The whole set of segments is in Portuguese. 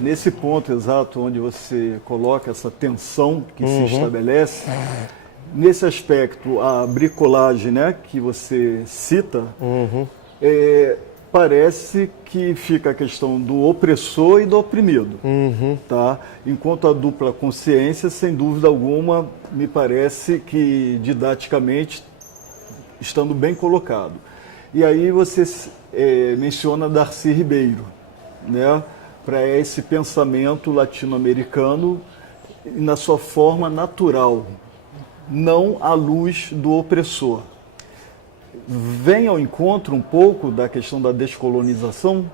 Nesse ponto exato onde você coloca essa tensão que se estabelece, nesse aspecto, a bricolagem, né, que você cita, parece que fica a questão do opressor e do oprimido, tá? Enquanto a dupla consciência, sem dúvida alguma, me parece que didaticamente estando bem colocado. E aí você menciona Darcy Ribeiro, né, para esse pensamento latino-americano na sua forma natural, não à luz do opressor. Vem ao encontro um pouco da questão da descolonização?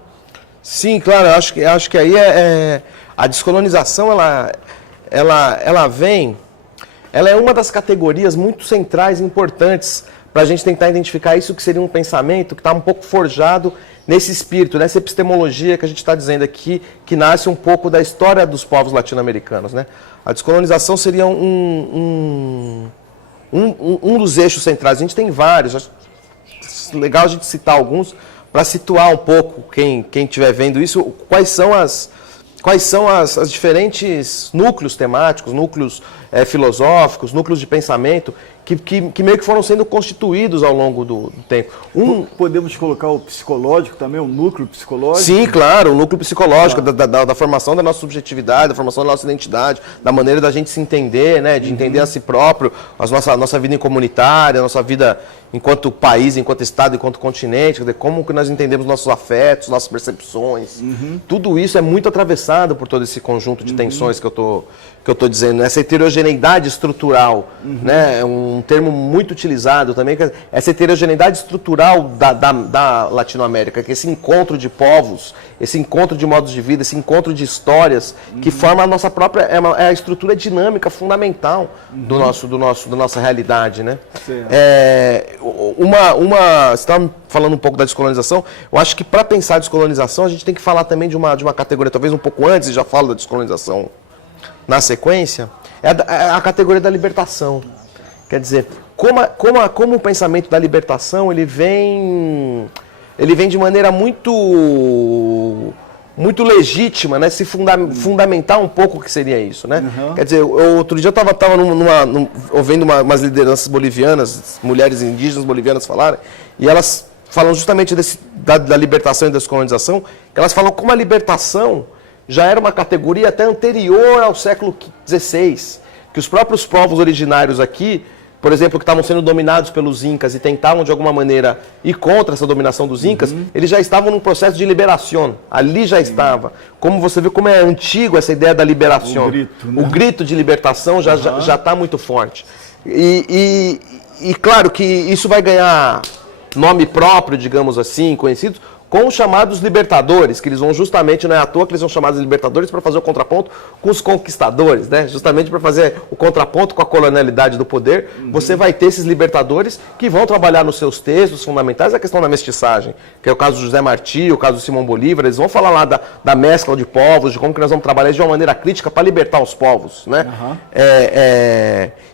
Sim, claro, eu acho que aí a descolonização, ela vem, ela é uma das categorias muito centrais e importantes para a gente tentar identificar isso que seria um pensamento que está um pouco forjado nesse espírito, nessa epistemologia que a gente está dizendo aqui, que nasce um pouco da história dos povos latino-americanos, né? A descolonização seria um dos eixos centrais. A gente tem vários, acho legal a gente citar alguns, para situar um pouco quem estiver vendo isso, quais são as diferentes núcleos temáticos, núcleos filosóficos, núcleos de pensamento que meio que foram sendo constituídos ao longo do tempo. Podemos colocar o psicológico também, o núcleo psicológico? Sim, claro, o núcleo psicológico, da formação da nossa subjetividade, da formação da nossa identidade, da maneira da gente se entender, né, de entender a si próprio, a nossa vida em comunitária, a nossa vida enquanto país, enquanto estado, enquanto continente, como que nós entendemos nossos afetos, nossas percepções. Tudo isso é muito atravessado por todo esse conjunto de tensões que eu estou dizendo, essa heterogeneidade estrutural, né, um termo muito utilizado também, essa heterogeneidade estrutural da Latinoamérica, que é esse encontro de povos, esse encontro de modos de vida, esse encontro de histórias, que forma a nossa própria, é a estrutura dinâmica fundamental da nossa realidade, né? Você estava falando um pouco da descolonização, eu acho que para pensar a descolonização, a gente tem que falar também de uma categoria, talvez um pouco antes, e já falo da descolonização na sequência, é a categoria da libertação. Quer dizer, como o pensamento da libertação, ele vem de maneira muito legítima, né? Se fundamentar um pouco o que seria isso, né? Quer dizer, outro dia eu estava ouvindo umas lideranças bolivianas, mulheres indígenas bolivianas falarem, e elas falam justamente da libertação e da descolonização, que elas falam como a libertação já era uma categoria até anterior ao século XVI, que os próprios povos originários aqui, por exemplo, que estavam sendo dominados pelos Incas e tentavam de alguma maneira ir contra essa dominação dos Incas, eles já estavam num processo de liberação, ali já estava. Como você vê como é antigo essa ideia da liberação, o grito de libertação já está muito forte. E claro que isso vai ganhar nome próprio, digamos assim, conhecido, com os chamados libertadores, que eles vão justamente, não é à toa que eles são chamados de libertadores para fazer o contraponto com os conquistadores, né? Justamente para fazer o contraponto com a colonialidade do poder, você vai ter esses libertadores que vão trabalhar nos seus textos fundamentais a questão da mestiçagem, que é o caso do José Martí, o caso do Simão Bolívar, eles vão falar lá da mescla de povos, de como que nós vamos trabalhar de uma maneira crítica para libertar os povos, né?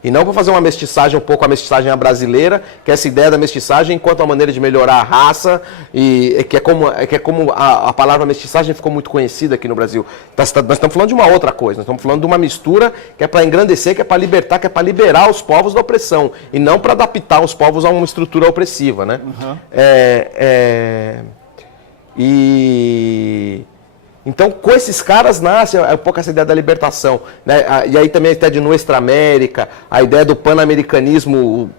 E não para fazer uma mestiçagem, um pouco a mestiçagem brasileira, que é essa ideia da mestiçagem enquanto uma maneira de melhorar a raça, e que é como a palavra mestiçagem ficou muito conhecida aqui no Brasil. Nós estamos falando de uma outra coisa, nós estamos falando de uma mistura que é para engrandecer, que é para libertar, que é para liberar os povos da opressão, e não para adaptar os povos a uma estrutura opressiva, né? Então, com esses caras nasce um pouco essa ideia da libertação, né? E aí também a ideia de Nuestra América, a ideia do pan-americanismo,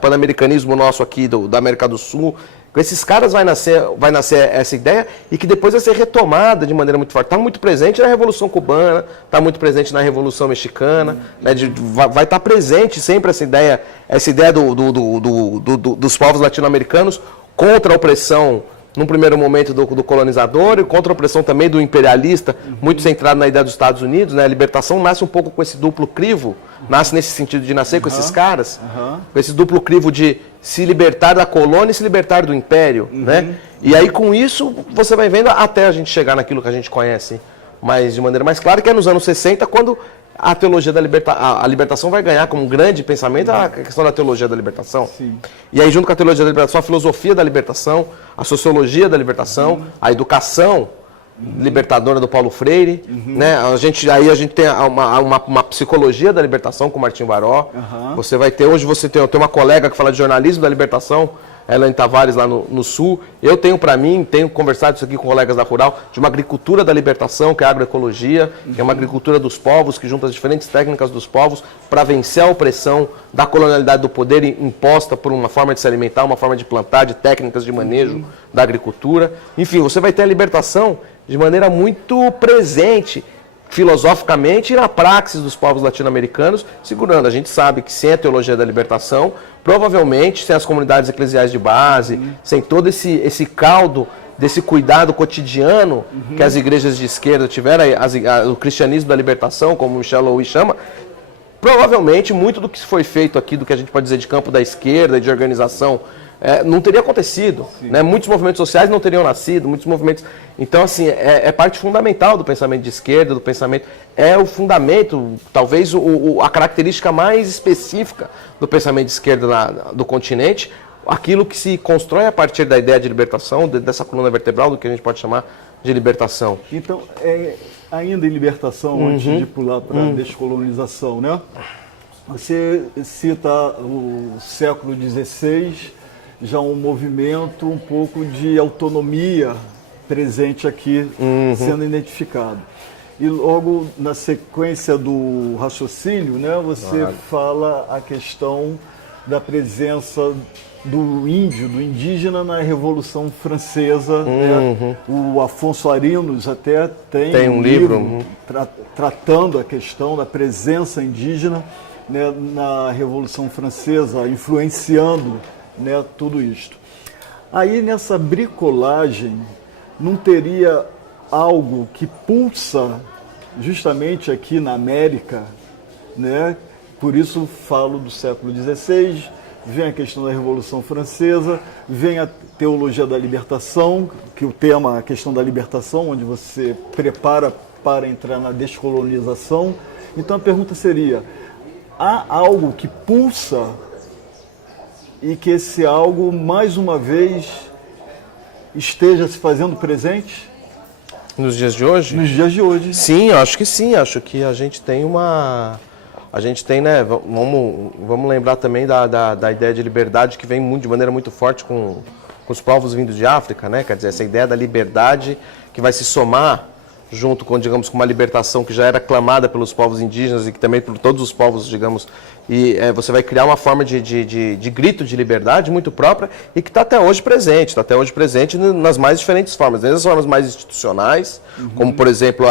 pan-americanismo nosso aqui da América do Sul. Com esses caras vai nascer essa ideia e que depois vai ser retomada de maneira muito forte. Está muito presente na Revolução Cubana, está muito presente na Revolução Mexicana, né? Vai estar presente sempre essa ideia dos povos latino-americanos contra a opressão, num primeiro momento, do colonizador, e contra a opressão também do imperialista, muito centrado na ideia dos Estados Unidos, né? A libertação nasce um pouco com esse duplo crivo, nasce nesse sentido de nascer com esses caras, com esse duplo crivo de se libertar da colônia e se libertar do império, né? E aí, com isso, você vai vendo até a gente chegar naquilo que a gente conhece, mas de maneira mais clara, que é nos anos 60, quando a teologia da a libertação vai ganhar como grande pensamento a questão da teologia da libertação. Sim. E aí, junto com a teologia da libertação, a filosofia da libertação, a sociologia da libertação, a educação libertadora do Paulo Freire, né? A gente tem uma psicologia da libertação com o Martim Baró. Você vai ter, hoje você tem uma colega que fala de jornalismo da libertação, Elaine Tavares lá no Sul. Eu tenho conversado isso aqui com colegas da Rural, de uma agricultura da libertação, que é a agroecologia, que é uma agricultura dos povos, que junta as diferentes técnicas dos povos para vencer a opressão da colonialidade do poder imposta por uma forma de se alimentar, uma forma de plantar, de técnicas de manejo da agricultura. Enfim, você vai ter a libertação de maneira muito presente, filosoficamente e na praxis dos povos latino-americanos, segurando. A gente sabe que sem a teologia da libertação, provavelmente sem as comunidades eclesiais de base, sem todo esse caldo desse cuidado cotidiano que as igrejas de esquerda tiveram, o cristianismo da libertação, como Michel Louis chama, provavelmente muito do que foi feito aqui, do que a gente pode dizer de campo da esquerda e de organização, não teria acontecido, né? Muitos movimentos sociais não teriam nascido, muitos movimentos... Então, assim, é parte fundamental do pensamento de esquerda, do pensamento... É o fundamento, talvez a característica mais específica do pensamento de esquerda do continente, aquilo que se constrói a partir da ideia de libertação, dessa coluna vertebral, do que a gente pode chamar de libertação. Então, ainda em libertação, antes de pular para a descolonização, né? Você cita o século XVI, já um movimento um pouco de autonomia presente aqui, sendo identificado. E logo na sequência do raciocínio, né, você fala a questão da presença do índio, do indígena na Revolução Francesa. Né? O Afonso Arinos até tem um livro tratando a questão da presença indígena, né, na Revolução Francesa, influenciando, né, tudo isto. Aí nessa bricolagem não teria algo que pulsa justamente aqui na América, né? Por isso falo do século XVI, vem a questão da Revolução Francesa, vem a teologia da libertação, que o tema, a questão da libertação, onde você prepara para entrar na descolonização. Então a pergunta seria, há algo que pulsa e que esse algo, mais uma vez, esteja se fazendo presente? Nos dias de hoje? Nos dias de hoje. Sim, acho que sim. Acho que a gente tem A gente tem, né? Vamos lembrar também da ideia de liberdade que vem de maneira muito forte com os povos vindos de África, né? Quer dizer, essa ideia da liberdade que vai se somar junto com, digamos, com uma libertação que já era clamada pelos povos indígenas e que também por todos os povos, digamos, e você vai criar uma forma de grito de liberdade muito própria e que está até hoje presente, nas mais diferentes formas, desde as formas mais institucionais, como, por exemplo,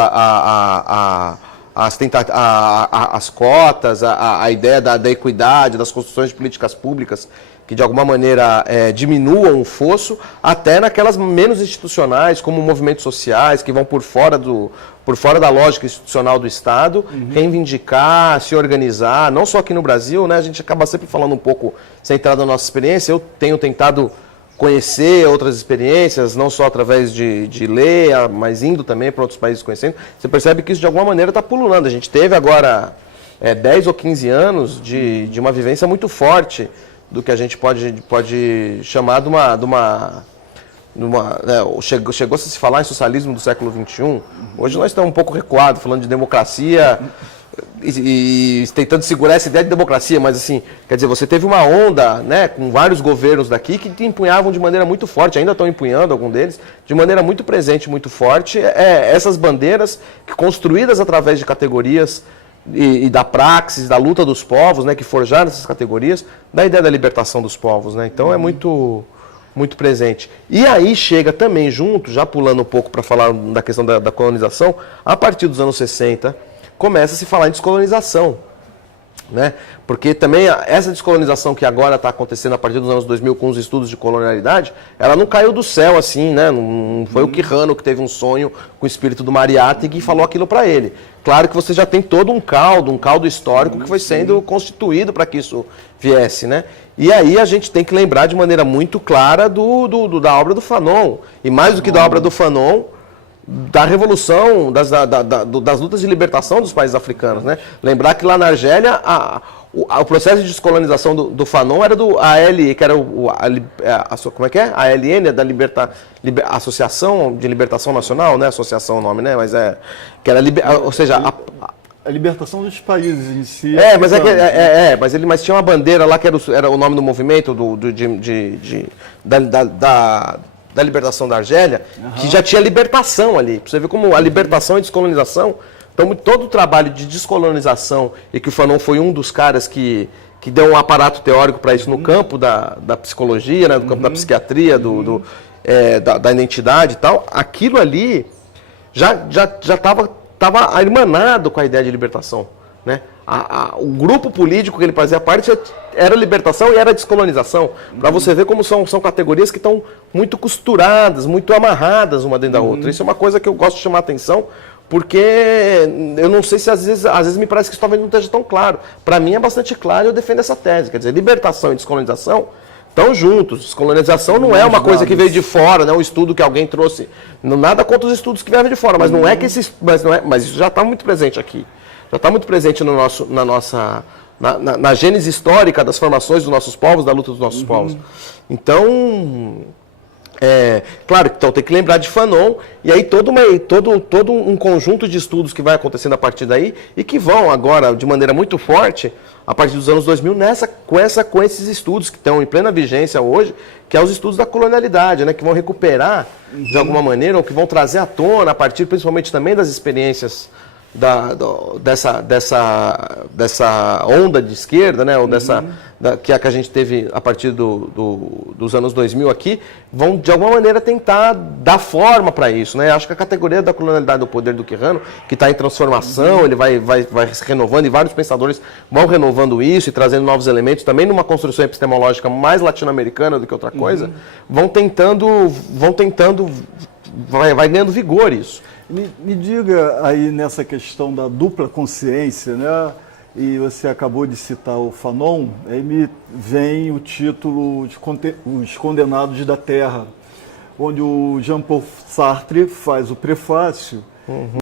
as cotas, a ideia da equidade, das construções de políticas públicas que de alguma maneira diminuam o fosso, até naquelas menos institucionais, como movimentos sociais, que vão por fora da lógica institucional do Estado, reivindicar, se organizar, não só aqui no Brasil, né? A gente acaba sempre falando um pouco centrado na nossa experiência. Eu tenho tentado conhecer outras experiências, não só através de ler, mas indo também para outros países conhecendo. Você percebe que isso de alguma maneira está pululando. A gente teve agora 10 ou 15 anos de uma vivência muito forte do que a gente pode chamar de uma chegou-se a se falar em socialismo do século XXI. Hoje nós estamos um pouco recuados, falando de democracia e tentando segurar essa ideia de democracia, mas assim, quer dizer, você teve uma onda, né, com vários governos daqui que te empunhavam de maneira muito forte, ainda estão empunhando algum deles, de maneira muito presente, muito forte, essas bandeiras que, construídas através de categorias e da praxis, da luta dos povos, né, que forjaram essas categorias, da ideia da libertação dos povos, né? Então é muito presente. E aí chega também junto, já pulando um pouco para falar da questão da colonização, a partir dos anos 60, começa a se falar em descolonização, né? Porque também essa descolonização que agora está acontecendo a partir dos anos 2000 com os estudos de colonialidade, ela não caiu do céu assim, né? Não foi o Quijano que teve um sonho com o espírito do Mariátegui e falou aquilo para ele. Claro que você já tem todo um caldo histórico que foi sendo constituído para que isso viesse, né? E aí a gente tem que lembrar de maneira muito clara da obra do Fanon, e mais do que da obra do Fanon, da revolução, das lutas de libertação dos países africanos, né? Lembrar que lá na Argélia o processo de descolonização do Fanon era do ALI, que era como é que é? A ALN, Associação de Libertação Nacional, né? Associação o nome, né? Mas que era, ou seja, a libertação dos países em si. Mas tinha uma bandeira lá que era o nome do movimento da libertação da Argélia, que já tinha libertação ali. Pra você ver como a libertação e descolonização. Então, todo o trabalho de descolonização, e que o Fanon foi um dos caras que deu um aparato teórico para isso no campo da psicologia, né, no campo da psiquiatria, da identidade e tal, aquilo ali já estava irmanado com a ideia de libertação. Né? O grupo político que ele fazia parte era libertação e era descolonização. Para você ver como são categorias que estão muito costuradas, muito amarradas uma dentro da outra. Isso é uma coisa que eu gosto de chamar a atenção, porque eu não sei se às vezes me parece que isso talvez não esteja tão claro. Para mim é bastante claro e eu defendo essa tese. Quer dizer, libertação e descolonização estão juntos. Descolonização não é uma coisa que veio de fora, não é um estudo que alguém trouxe. Nada contra os estudos que vieram de fora, mas não é que mas isso já está muito presente aqui. Já está muito presente na gênese histórica das formações dos nossos povos, da luta dos nossos povos. Então, claro, então tem que lembrar de Fanon, e aí todo um conjunto de estudos que vai acontecendo a partir daí, e que vão agora, de maneira muito forte, a partir dos anos 2000, com esses estudos que estão em plena vigência hoje, que é os estudos da colonialidade, né, que vão recuperar, de alguma maneira, ou que vão trazer à tona, a partir principalmente também das experiências dessa onda de esquerda, né, ou que a gente teve a partir dos anos 2000 aqui, vão de alguma maneira tentar dar forma para isso. Né? Acho que a categoria da colonialidade do poder do Quijano, que está em transformação, ele vai se renovando, e vários pensadores vão renovando isso e trazendo novos elementos, também numa construção epistemológica mais latino-americana do que outra coisa, vai ganhando vigor isso. Me diga aí nessa questão da dupla consciência, né? E você acabou de citar o Fanon, aí me vem o título de Os Condenados da Terra, onde o Jean-Paul Sartre faz o prefácio